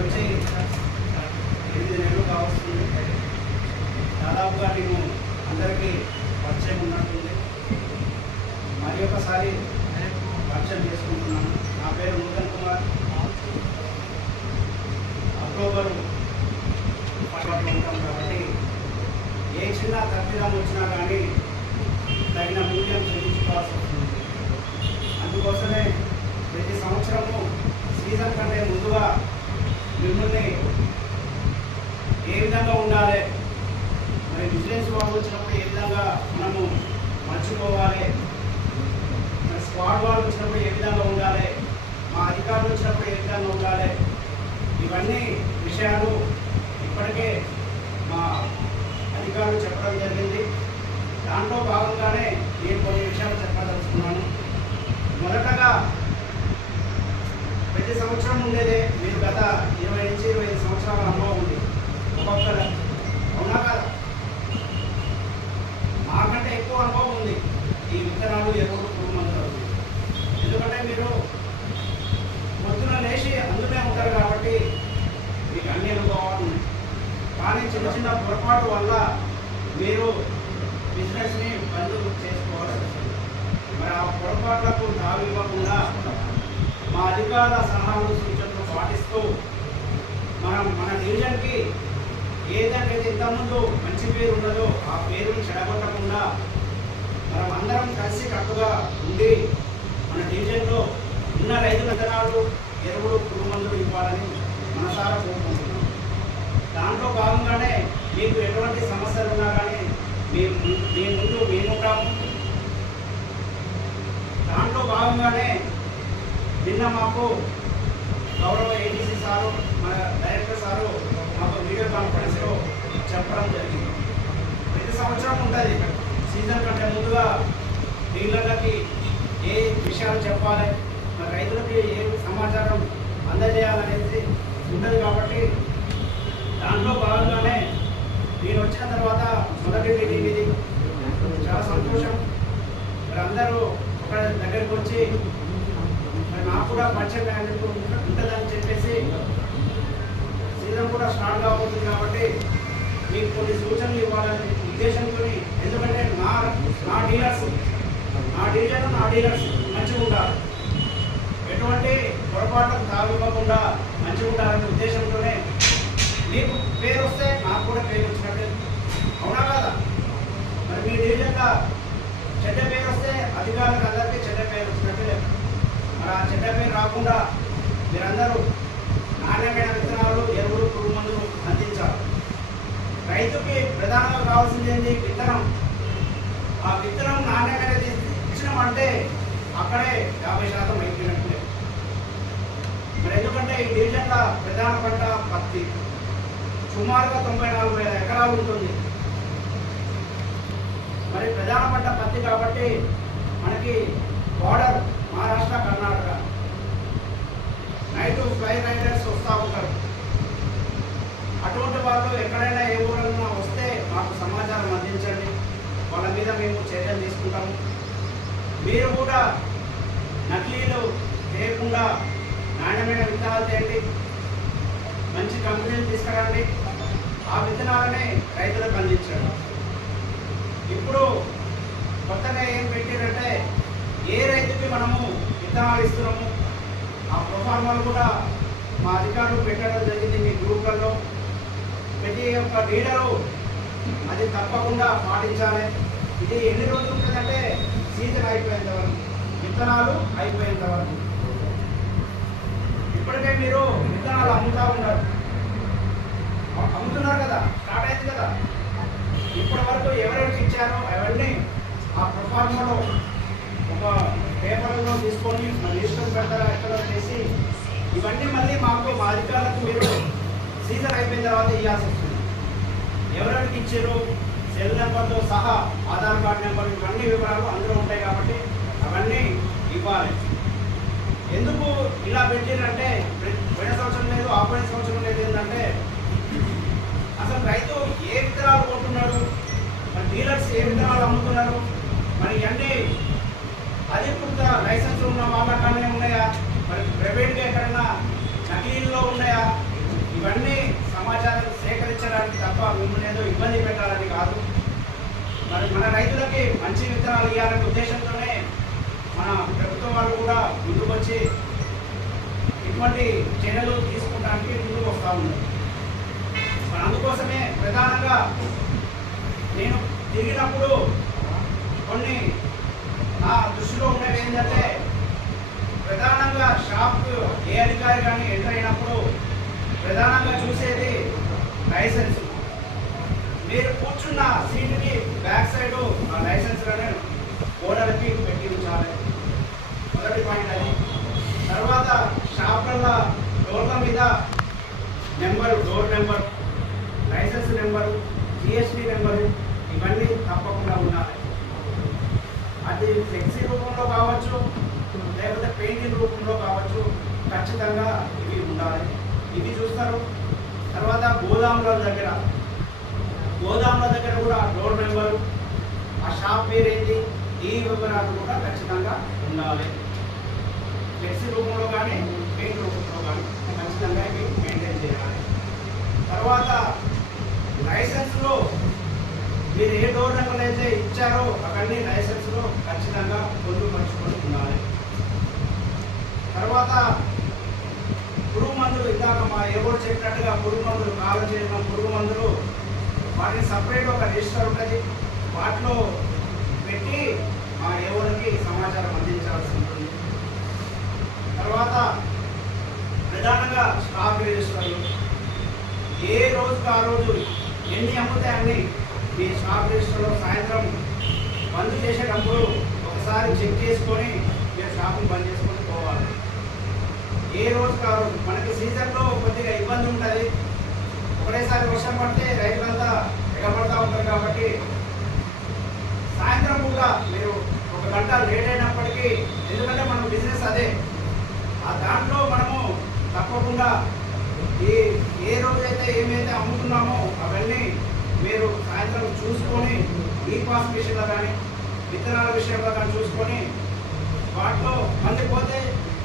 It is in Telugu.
వచ్చి ఎనిమిది నెలలు కావస్తుంది. దాదాపుగా నేను అందరికీ పరిచయం ఉన్నట్టుంది. మరి ఒకసారి పరిచయం చేసుకుంటున్నాను. నా పేరు నూతన్ కుమార్. అక్టోబర్ పట్ల ఉంటాం కాబట్టి ఏ చిన్న తప్పిదం వచ్చినా కానీ తగిన మూల్యం చెల్లించుకోవాల్సి వస్తుంది. అందుకోసమే ప్రతి సంవత్సరము సీజన్ కంటే మిమ్మల్ని ఏ విధంగా ఉండాలి? మరి బిజినెస్ వాళ్ళు వచ్చినప్పుడు ఏ విధంగా మనము మర్చిపోవాలి మరి స్క్వాడ్ వాళ్ళు వచ్చినప్పుడు ఏ విధంగా ఉండాలి? మా అధికారులు వచ్చినప్పుడు ఏ విధంగా ఉండాలి? ఇవన్నీ విషయాలు ఇప్పటికే మా అధికారులు చెప్పడం జరిగింది. దాంట్లో భాగంగానే నేను కొన్ని విషయాలు చెప్పదలుచుకున్నాను. మొదటగా ప్రతి సంవత్సరం ఉండేదే. మీరు గత ఇరవై నుంచి ఇరవై ఐదు సంవత్సరాల అనుభవం ఉంది. ఒక్కొక్కరు. అవునా కాదా? మాకంటే ఎక్కువ అనుభవం ఉంది. ఈ విత్తనాలు ఎరువులు కుటుంబంలో ఎందుకంటే మీరు పొద్దున లేచి అందులో ఉంటారు కాబట్టి మీకు అన్ని అనుభవాలు ఉన్నాయి. కానీ చిన్న చిన్న పొరపాటు వల్ల మీరు బిజినెస్ని బంద్ చేసుకోవాల్సి వస్తుంది. మరి ఆ పొరపాట్లకు అధికార సలహాలు సూచనలు పాటిస్తూ మనం మన డివిజన్కి ఏదైతే ఇంతకుముందు మంచి పేరు ఉన్నదో ఆ పేరుని చెడగొట్టకుండా మనం అందరం కలిసి కట్టుగా ఉండి మన డివిజన్లో ఉన్న రైతుల విత్తనాలు ఎరువులు పురుగుమందులు ఇవ్వాలని మనసారా కోరుకుంటున్నాం. దాంట్లో భాగంగానే మీకు ఎటువంటి సమస్యలు ఉన్నా కానీ మీ మీ ముందు మేముంటాము దాంట్లో భాగంగానే నిన్న మాకు గౌరవ ఏడీసీ సారు మన డైరెక్టర్ సారు మాకు వీడియో కాన్ఫరెన్స్లో చెప్పడం జరిగింది. ప్రతి సంవత్సరం ఉంటుంది సీజన్ కంటే ముందుగా డీలర్లకి ఏ విషయాలు చెప్పాలి మరి రైతులకి ఏ సమాచారం అందజేయాలనేది ఉంటుంది కాబట్టి దాంట్లో భాగంగానే నేను వచ్చిన తర్వాత మొదటి మీటింగ్ ఇది. చాలా సంతోషం. మరి అందరూ ఒక దగ్గరికి వచ్చి నాకు కూడా పరిచయం అయినట్టు ఉంటుందని చెప్పేసి సీజన్ కూడా స్టార్ట్ కాబోతుంది కాబట్టి మీకు కొన్ని సూచనలు ఇవ్వాలని ఉద్దేశంతో ఎందుకంటే నా నా డీలర్స్ నా డీలర్ నా డీలర్స్ మంచిగా ఉండాలి ఎటువంటి పొరపాట్లకు తావివ్వకుండా మంచిగా ఉండాలనే ఉద్దేశంతోనే మీకు పేరు వస్తే నాకు కూడా పేరు వచ్చినట్టే. అవునా కదా? మరి మీ డివిజన్గా చెడ్డ పేరు వస్తే అధికారులకు అందరికీ చెడ్డ పేరు వచ్చినట్టే లెక్క. మరి చెడ్డ పేరు రాకుండా మీరందరూ నాణ్యమైన విత్తనాలు ఎరువులు పురుగు మందులు అందించాలి. రైతుకి ప్రధానంగా కావాల్సింది ఏంటి? విత్తనం. ఆ విత్తనం నాణ్యమైనది ఇచ్చినామంటే అక్కడే యాభై శాతం అయిపోయినట్లే మరి ఎందుకంటే ఈ డివిజన్ల ప్రధాన పంట పత్తి. సుమారుగా తొంభై నాలుగు వేల ఎకరాలు ఉంటుంది. మరి ప్రధాన పంట పత్తి కాబట్టి మనకి border Maharashtra Karnataka. Night fly riders వస్తూ ఉంటారు. అటువంటి వాళ్ళు ఎక్కడైనా ఏ ఊరన్నా వస్తే మాకు సమాచారం అందించండి. వాళ్ళ మీద మేము చర్యలు తీసుకుంటాము. మీరు కూడా నకిలీలు లేకుండా నాణ్యమైన విత్తనాలు తేండి. మంచి కంపెనీలు తీసుకురండి. ఆ విత్తనాలనే రైతులకు అందించండి. ఇప్పుడు కొత్తగా ఏం పెట్టారంటే ఏ రైతుకి మనము విత్తనాలు ఇస్తున్నాము? ఆ ప్రొఫార్మాలు కూడా మా అధికారులు పెట్టడం జరిగింది మీ గ్రూప్లలో. ప్రతి ఒక్క లీడరు అది తప్పకుండా పాటించాలి. ఇది ఎన్ని రోజులు ఉంటుందంటే సీజన్ అయిపోయేంత వరకు. విత్తనాలు అయిపోయేంత వరకు. ఇప్పటికే మీరు విత్తనాలు అమ్ముతా ఉన్నారు. అమ్ముతున్నారు కదా స్టార్ట్ అయింది కదా. ఇప్పటి వరకు ఎవరెవరికి ఇచ్చారో అవన్నీ ఆ ప్రొఫార్మలో ఒక పేపర్లో తీసుకొని మన లిస్టులు పెడతారా ఎక్కడ చేసి ఇవన్నీ మళ్ళీ మాకు మా అధికారులకు మీరు సీజన్ అయిపోయిన తర్వాత ఇవ్వాల్సి వస్తుంది. ఎవరెవరికి ఇచ్చారు సెల్ నెంబర్తో సహా ఆధార్ కార్డు నెంబర్ ఇవన్నీ వివరాలు అందులో ఉంటాయి కాబట్టి అవన్నీ ఇవ్వాలి. ఎందుకు ఇలా పెట్టిరంటే పోయిన సంవత్సరం లేదు ఆ సంవత్సరం లేదు ఏంటంటే అసలు రైతు ఏ విత్తనాలు కొంటున్నాడు మరి డీలర్స్ ఏ విత్తనాలు అమ్ముతున్నారు మరి ఇవన్నీ లైసెన్స్ ఉన్న వాళ్ళ ఉన్నాయా? మరి ప్రైవేట్గా ఎక్కడైనా నకిలీల్లో ఉన్నాయా? ఇవన్నీ సమాచారం సేకరించడానికి మిమ్మల్ని ఏదో ఇబ్బంది పెట్టాలని కాదు. మరి మన రైతులకి మంచి విత్తనాలు ఇవ్వాలనే ఉద్దేశంతోనే మన ప్రభుత్వం వాళ్ళు కూడా ముందుకొచ్చి ఇటువంటి చర్యలు తీసుకోవడానికి ముందుకు వస్తూ ఉన్నారు. అందుకోసమే ప్రధానంగా నేను తిరిగినప్పుడు కొన్ని ఆ దృష్టిలో ఉన్నవి ఏంటంటే ప్రధానంగా షాప్ ఏ అధికారి కానీ ఎంటర్ అయినప్పుడు ప్రధానంగా చూసేది లైసెన్స్. మీరు కూర్చున్న సీటుకి బ్యాక్ సైడ్ ఆ లైసెన్స్ ఓనర్కి పెట్టి ఉంచాలి. మొదటి పాయింట్ అది. తర్వాత షాప్ల డోర్ల మీద number door number license number GST number ఇవన్నీ తప్పకుండా ఉండాలి. అది ఫ్లెక్సీ రూపంలో కావచ్చు లేకపోతే పెయింటింగ్ రూపంలో కావచ్చు ఖచ్చితంగా ఇవి ఉండాలి. ఇవి చూస్తారు. తర్వాత గోదాముల దగ్గర. గోదాముల దగ్గర కూడా డోర్ నెంబర్ ఆ షాప్ పేరు ఏంటి ఈ వివరాలు కూడా ఖచ్చితంగా ఉండాలి. ఫ్లెక్సీ రూపంలో కానీ పెయింట్ రూపంలో కానీ ఖచ్చితంగా ఇవి మెయింటైన్ చేయాలి. తర్వాత లైసెన్స్లో మీరు ఏ డోర్ నెంబర్ అయితే ఇచ్చారో అవన్నీ లైసెన్స్ ఖచ్చితంగా పొందుపరుచుకొని ఉండాలి తర్వాత పురుగు మందులు ఇందాక మా ఎవరు చెప్పినట్టుగా పురుగు మందులు కాలం చేయడం పురుగు మందులు వాటిని సపరేట్ ఒక రిజిస్టర్ ఉంటుంది. వాటిలో పెట్టి మా ఎవరికి సమాచారం అందించాల్సి ఉంటుంది. తర్వాత ప్రధానంగా స్టాక్ రిజిస్టర్లు. ఏ రోజుకు ఆ రోజు ఎన్ని అమ్ముతాయని మీ స్టాక్ రిజిస్టర్లో సాయంత్రం బంద్ చేసేటప్పుడు ఒకసారి చెక్ చేసుకొని మీరు షాపింగ్ బంద్ చేసుకొని పోవాలి. ఏ రోజు కాదు మనకి సీజన్లో కొద్దిగా ఇబ్బంది ఉంటుంది. ఒకటేసారి వర్షం పడితే రైతులంతా ఎగబడతా ఉంటారు కాబట్టి సాయంత్రం కూడా మీరు ఒక గంట లేట్ అయినప్పటికీ ఎందుకంటే మన బిజినెస్ అదే. ఆ దాంట్లో మనము తప్పకుండా ఈ ఏ రోజైతే ఏమైతే అమ్ముతున్నామో అవన్నీ మీరు సాయంత్రం చూసుకొని ఈ పాస్ విషయంలో కానీ విత్తనాల విషయంలో కానీ చూసుకొని వాటిలో మళ్ళీ పోతే